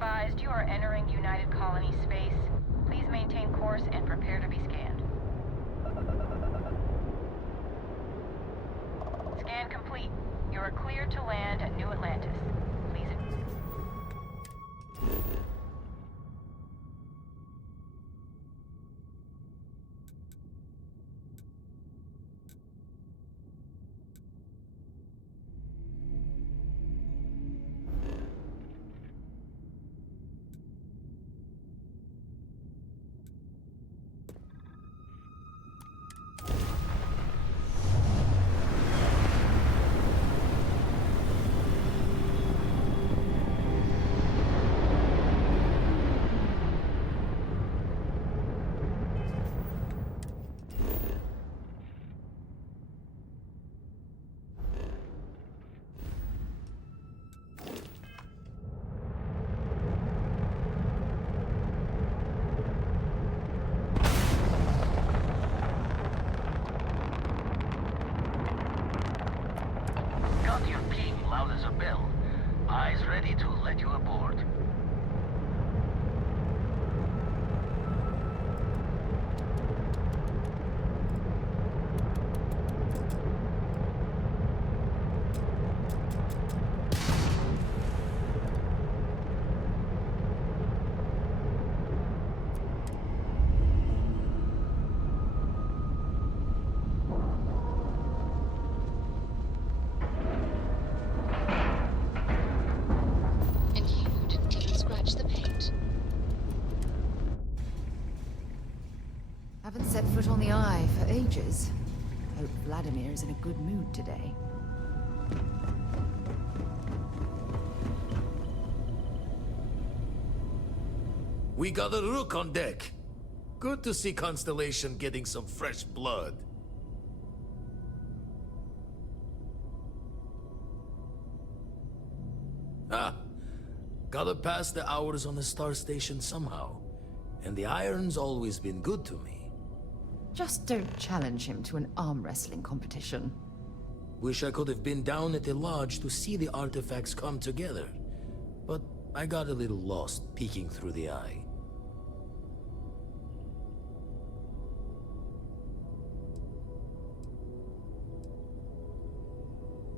advised, you are entering United Colony space. Please maintain course and prepare to be scanned. Scan complete. You are cleared to land at New Atlantis. Please. Got your ping loud as a bell. Eyes ready to let you aboard. And you didn't even scratch the paint. Haven't set foot on the Eye for ages. Hope Vladimir is in a good mood today. We got a Rook on deck. Good to see Constellation getting some fresh blood. Ah, gotta pass the hours on the star station somehow. And the Iron's always been good to me. Just don't challenge him to an arm wrestling competition. Wish I could have been down at the lodge to see the artifacts come together. But I got a little lost peeking through the Eye.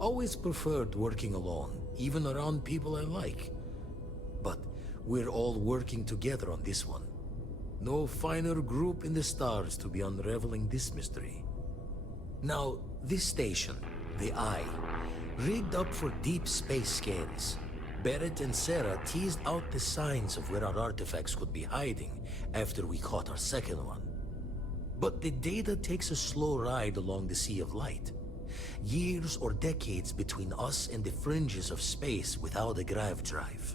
Always preferred working alone, even around people I like. But we're all working together on this one. No finer group in the stars to be unraveling this mystery. Now, this station, the Eye, rigged up for deep space scans. Barrett and Sarah teased out the signs of where our artifacts could be hiding after we caught our second one. But the data takes a slow ride along the Sea of Light. Years or decades between us and the fringes of space without a grav drive.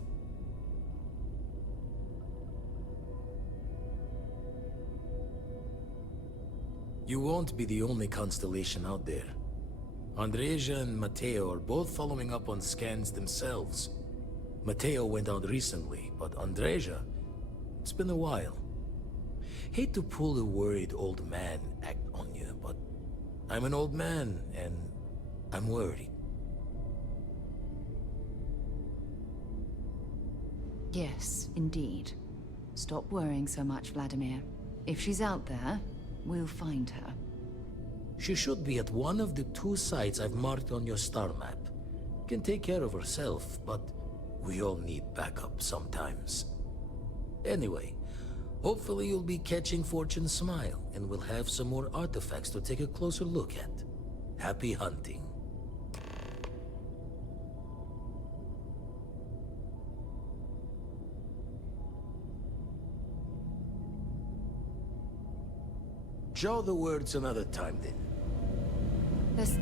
You won't be the only constellation out there. Andreja and Matteo are both following up on scans themselves. Matteo went out recently, but Andreja, it's been a while. Hate to pull a worried old man act on you, but I'm an old man, and I'm worried. Yes, indeed. Stop worrying so much, Vladimir. If she's out there, we'll find her. She should be at one of the 2 sites I've marked on your star map. Can take care of herself, but we all need backup sometimes. Anyway, hopefully you'll be catching Fortune's smile, and we'll have some more artifacts to take a closer look at. Happy hunting. Jaw the words another time, then. There's...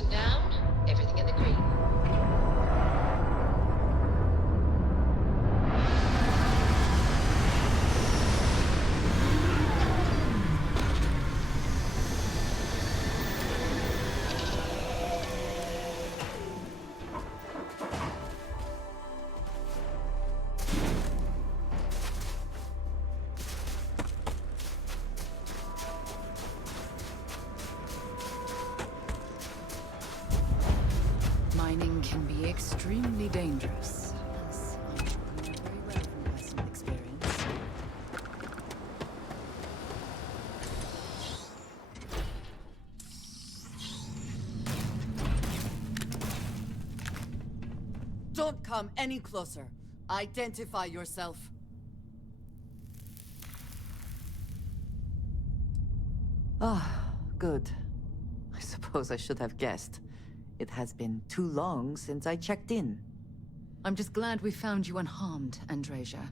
System down. Everything in the green. Mining can be extremely dangerous. Yes, I'm sure you know very well from personal experience. Don't come any closer. Identify yourself. Ah, good. I suppose I should have guessed. It has been too long since I checked in. I'm just glad we found you unharmed, Andreja.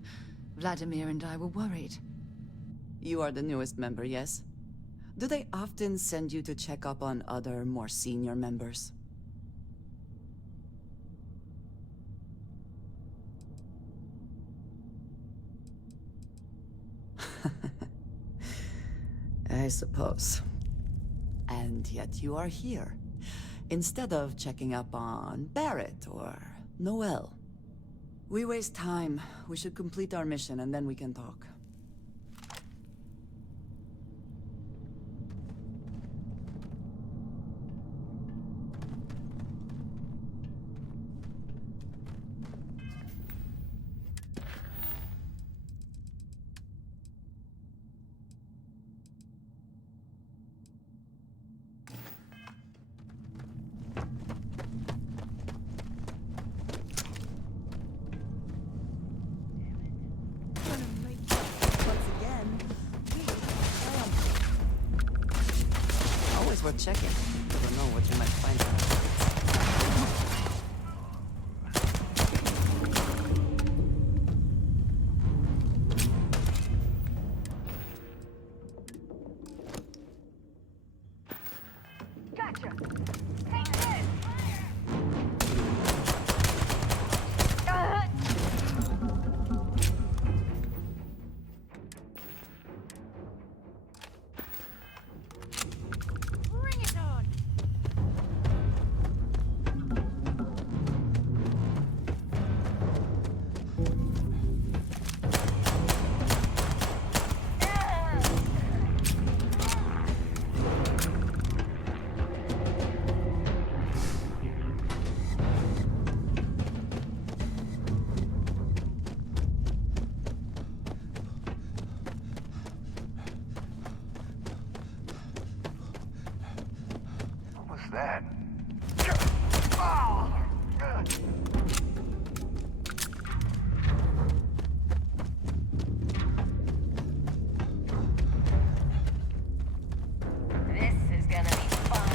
Vladimir and I were worried. You are the newest member, yes? Do they often send you to check up on other, more senior members? I suppose. And yet you are here, instead of checking up on Barrett or Noel. We waste time. We should complete our mission and then we can talk. Always worth checking. You never know what you might find out. Gotcha! Take this! Bring it on! What was that? This is gonna be fun.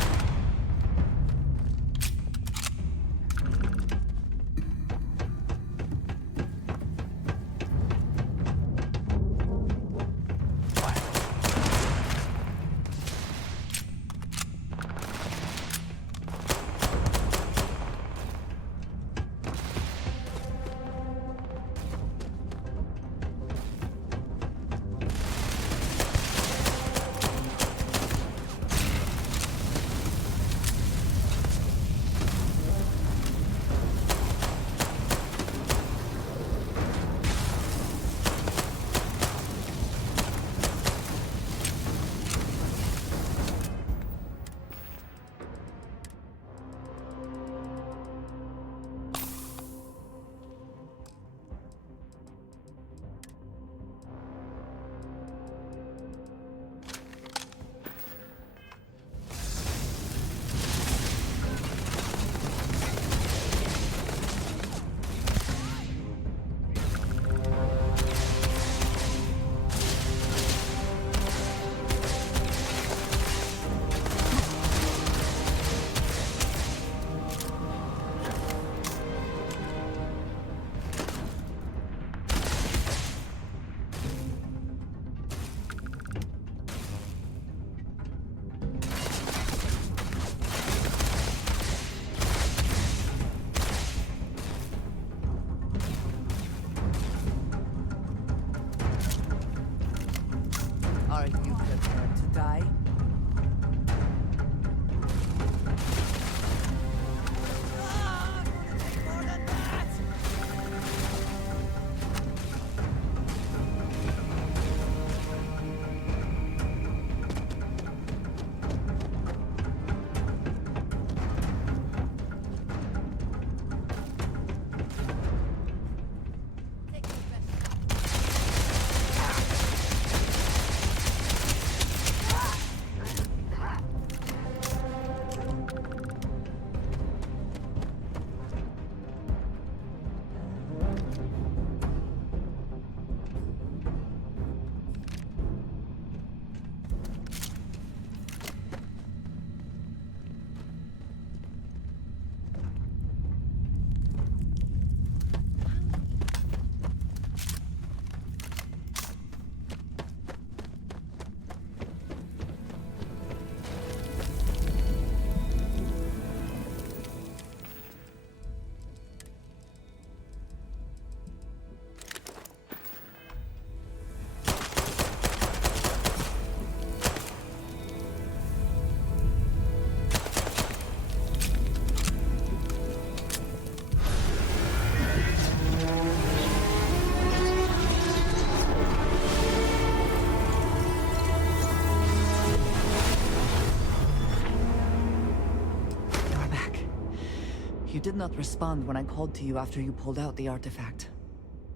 You did not respond when I called to you after you pulled out the artifact.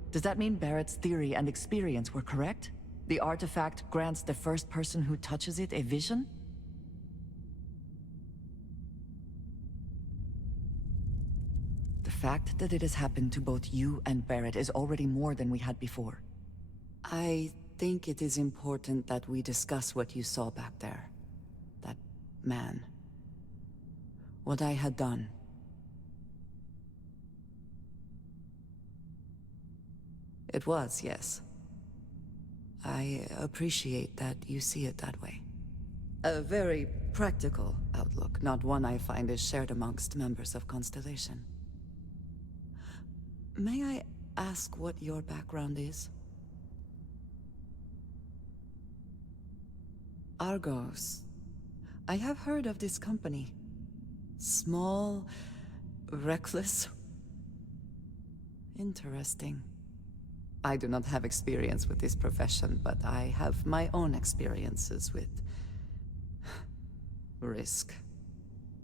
Does that mean Barrett's theory and experience were correct? The artifact grants the first person who touches it a vision? The fact that it has happened to both you and Barrett is already more than we had before. I think it is important that we discuss what you saw back there. That man. What I had done. It was, yes. I appreciate that you see it that way. A very practical outlook, not one I find is shared amongst members of Constellation. May I ask what your background is? Argos. I have heard of this company. Small, reckless. Interesting. I do not have experience with this profession, but I have my own experiences with risk.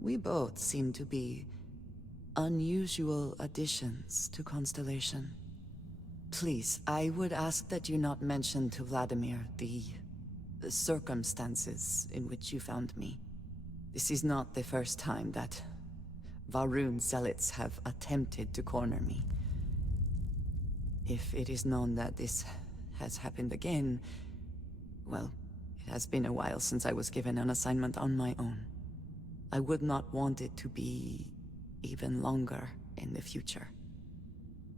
We both seem to be unusual additions to Constellation. Please, I would ask that you not mention to Vladimir the circumstances in which you found me. This is not the first time that Varun zealots have attempted to corner me. If it is known that this has happened again, well, it has been a while since I was given an assignment on my own. I would not want it to be even longer in the future.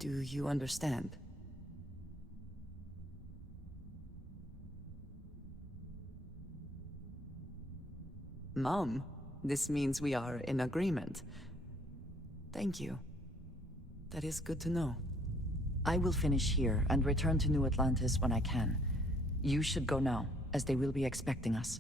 Do you understand? Mom, this means we are in agreement. Thank you. That is good to know. I will finish here and return to New Atlantis when I can. You should go now, as they will be expecting us.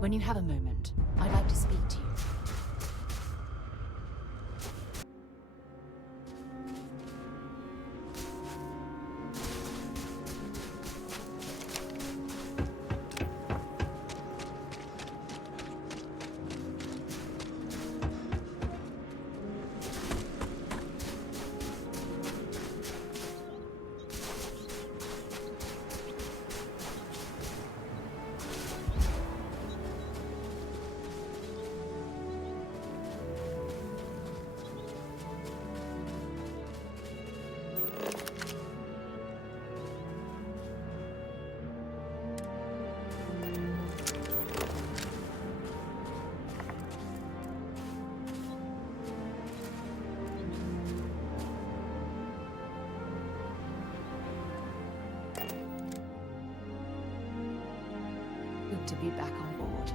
When you have a moment, I'd like to speak to you. Good to be back on board.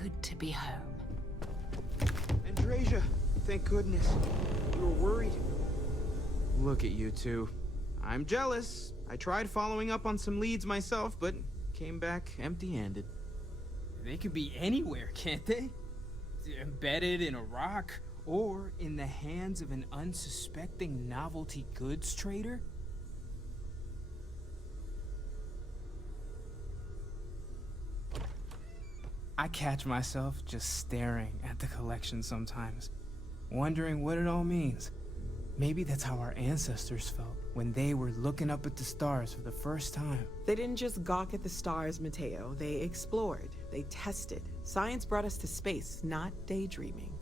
Good to be home. Andrasia, thank goodness. We were worried. Look at you two. I'm jealous. I tried following up on some leads myself, but came back empty-handed. They could be anywhere, can't they? Embedded in a rock, or in the hands of an unsuspecting novelty goods trader? I catch myself just staring at the collection sometimes, wondering what it all means. Maybe that's how our ancestors felt when they were looking up at the stars for the first time. They didn't just gawk at the stars, Mateo. They explored. They tested. Science brought us to space, not daydreaming.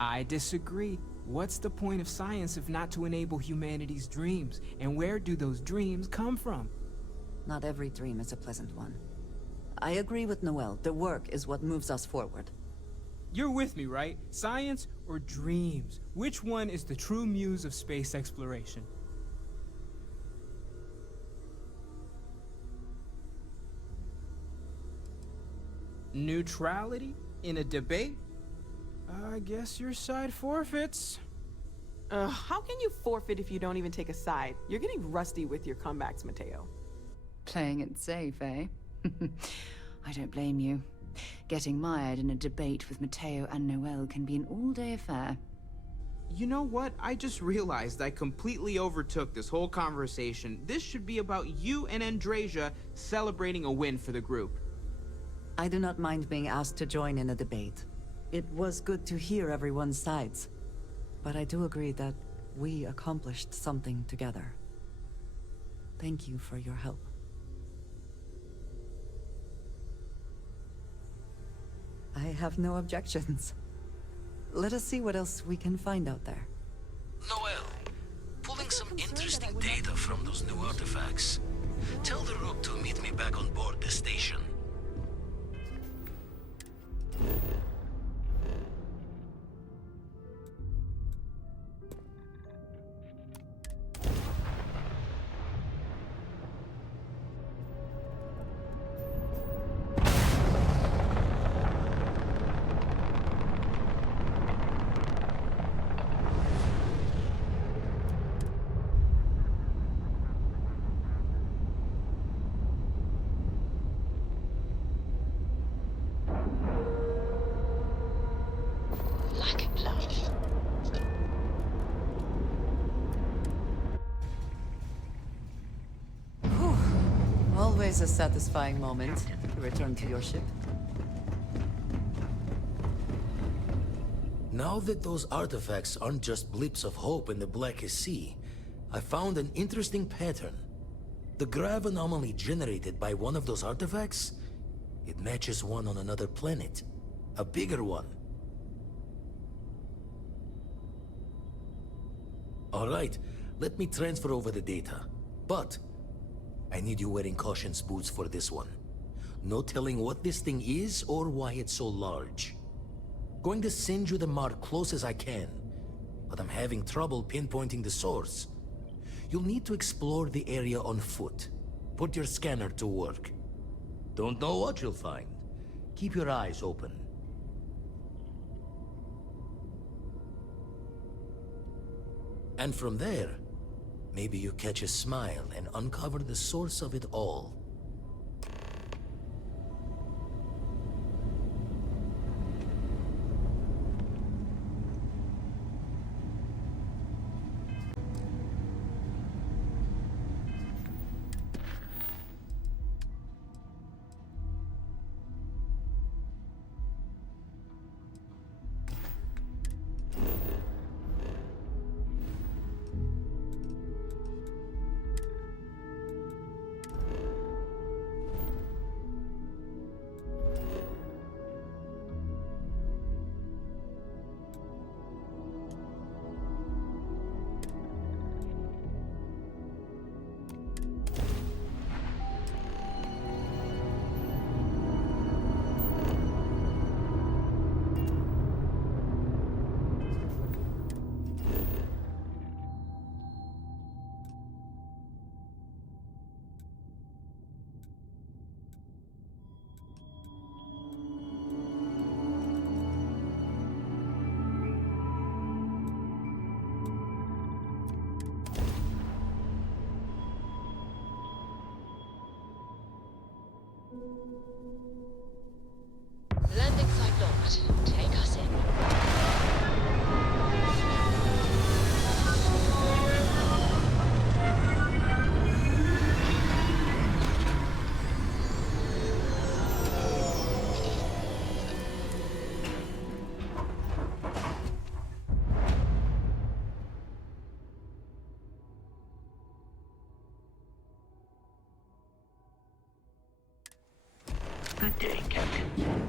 I disagree. What's the point of science if not to enable humanity's dreams? And where do those dreams come from? Not every dream is a pleasant one. I agree with Noel. The work is what moves us forward. You're with me, right? Science or dreams? Which one is the true muse of space exploration? Neutrality in a debate? I guess your side forfeits. How can you forfeit if you don't even take a side? You're getting rusty with your comebacks, Mateo. Playing it safe, eh? I don't blame you. Getting mired in a debate with Mateo and Noel can be an all-day affair. You know what? I just realized I completely overtook this whole conversation. This should be about you and Andrasia celebrating a win for the group. I do not mind being asked to join in a debate. It was good to hear everyone's sides. But I do agree that we accomplished something together. Thank you for your help. I have no objections. Let us see what else we can find out there. Noel, pulling some interesting data from those new artifacts. Tell the Rook to meet me back on board the station. Always a satisfying moment to return to your ship. Now that those artifacts aren't just blips of hope in the blackest sea, I found an interesting pattern. The grav anomaly generated by one of those artifacts, it matches one on another planet. A bigger one. Alright, let me transfer over the data. But I need you wearing caution's boots for this one. No telling what this thing is or why it's so large. Going to send you the mark close as I can, but I'm having trouble pinpointing the source. You'll need to explore the area on foot. Put your scanner to work. Don't know what you'll find. Keep your eyes open. And from there, maybe you catch a smile and uncover the source of it all. Landing site locked. Take us in. Good day, Captain.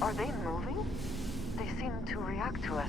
Are they moving? They seem to react to us.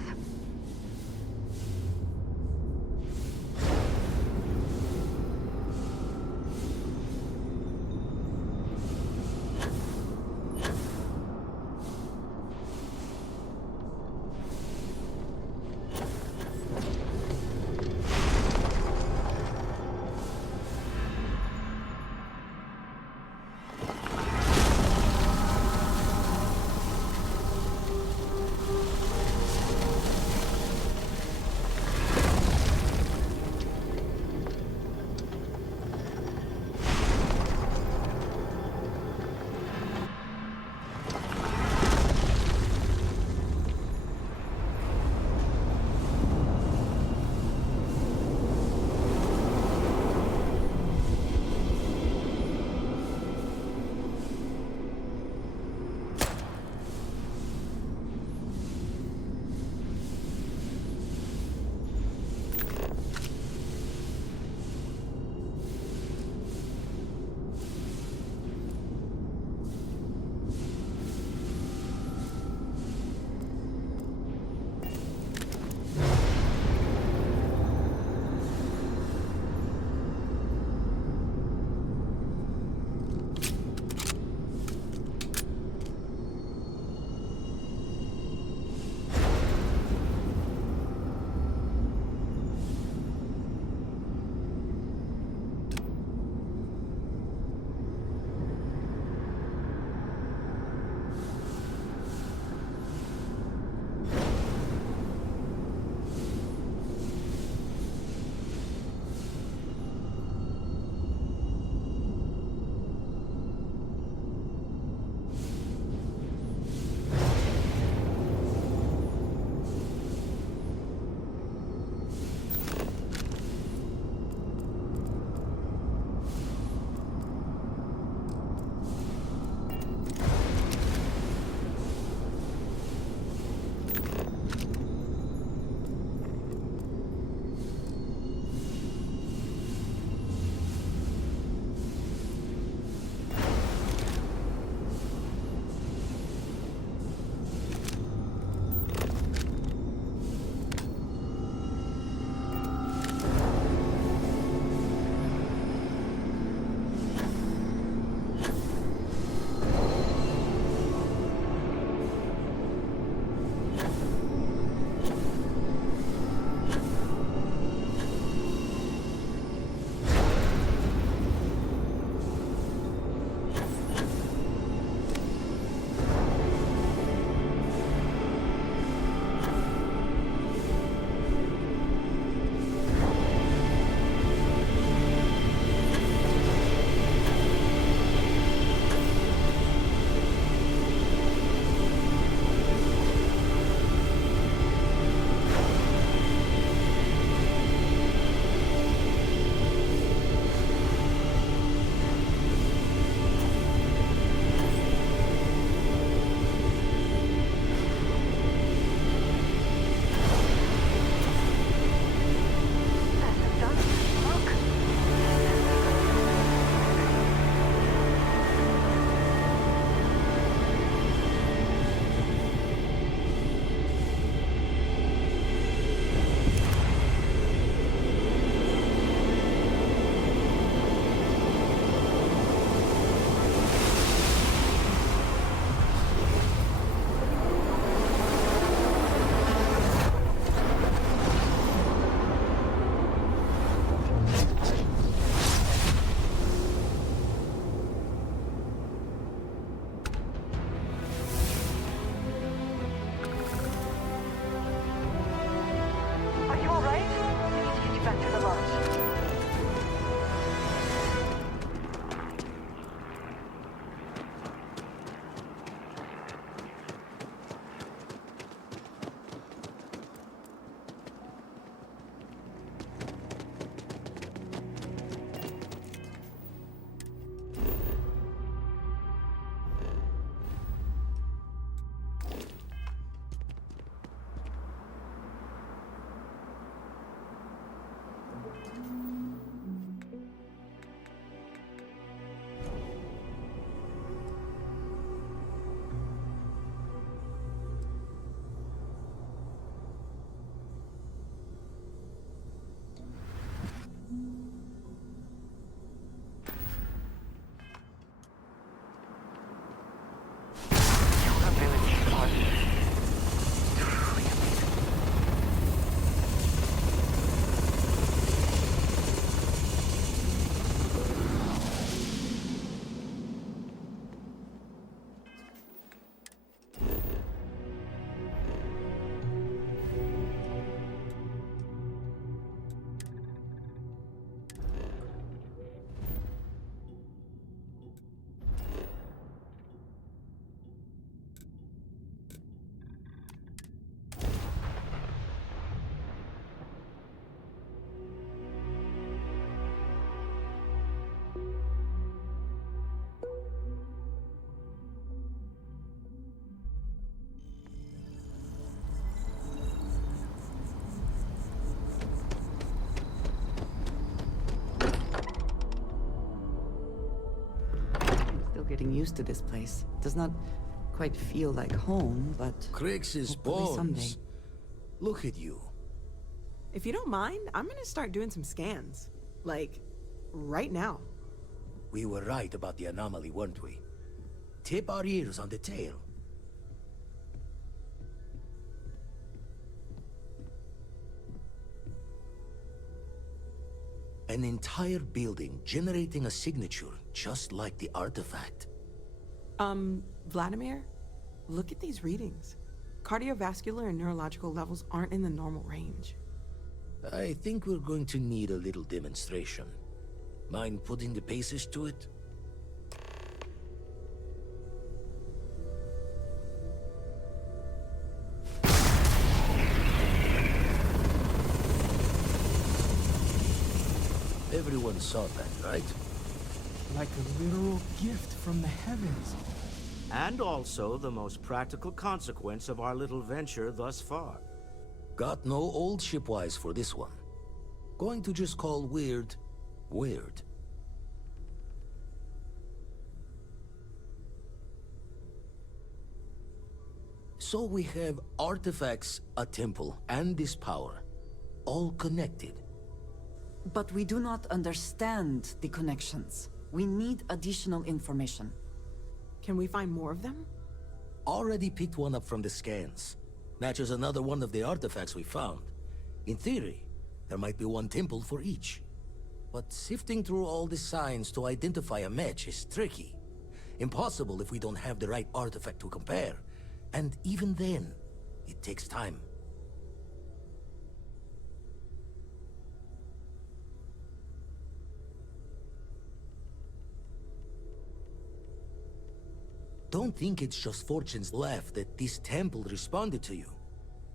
getting used to this place. It does not quite feel like home, but Crix's hopefully someday. bones. Look at you. If you don't mind, I'm gonna start doing some scans. Like, right now. We were right about the anomaly, weren't we? Tip our ears on the tail. An entire building generating a signature just like the artifact. Vladimir, look at these readings. Cardiovascular and neurological levels aren't in the normal range. I think we're going to need a little demonstration. Mind putting the paces to it? Everyone saw that, right? Like a literal gift from the heavens. And also the most practical consequence of our little venture thus far. Got no old shipwise for this one. Going to just call weird, weird. So we have artifacts, a temple, and this power. All connected. But we do not understand the connections. We need additional information. Can we find more of them? Already picked one up from the scans. Matches another one of the artifacts we found. In theory, there might be one temple for each. But sifting through all the signs to identify a match is tricky. Impossible if we don't have the right artifact to compare. And even then, it takes time. Don't think it's just Fortune's laugh that this temple responded to you.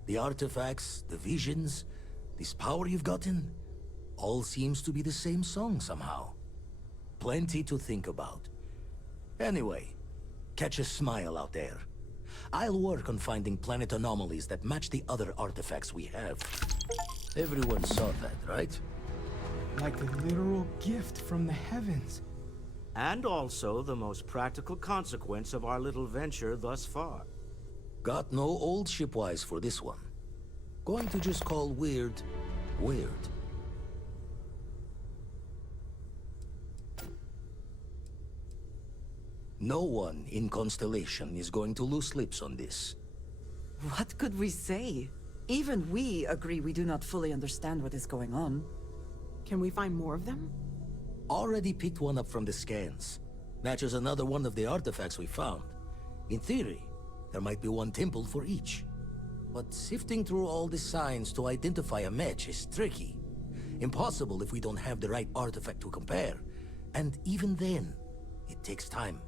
The artifacts, the visions, this power you've gotten, all seems to be the same song somehow. Plenty to think about. Anyway, catch a smile out there. I'll work on finding planet anomalies that match the other artifacts we have. Everyone saw that, right? Like a literal gift from the heavens. And also the most practical consequence of our little venture thus far. Got no old shipwise for this one. Going to just call weird, weird. No one in Constellation is going to lose lips on this. What could we say? Even we agree we do not fully understand what is going on. Can we find more of them? Already picked one up from the scans. Matches another one of the artifacts we found. In theory, there might be one temple for each. But sifting through all the signs to identify a match is tricky. Impossible if we don't have the right artifact to compare. And even then, it takes time.